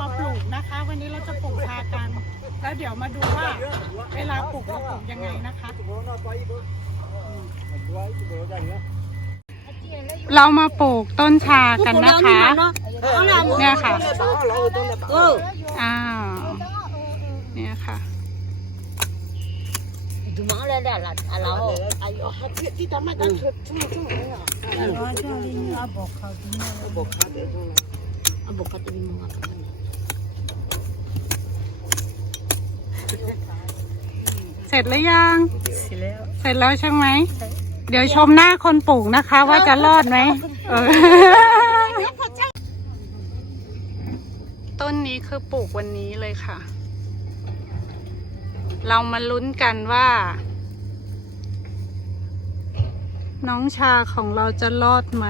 มาปลูกนะคะ วันนี้เราจะปลูกชากัน แล้วเดี๋ยวมาดูว่าเวลาปลูกเราปลูกยังไงนะคะ เรามาปลูกต้นชากันนะคะ เนี่ยค่ะอ้าวเนี่ยค่ะดูมั้งเลยแหละล่ะเราเอาบอกเขาตั เสร็จหรือยัง เสร็จแล้วใช่ไหม เดี๋ยวชมหน้าคนปลูกนะคะ ว่าจะรอดไหมเออต้นนี้คือปลูกวันนี้เลยค่ะ เรามาลุ้นกันว่า น้องชาของเราจะรอดไหม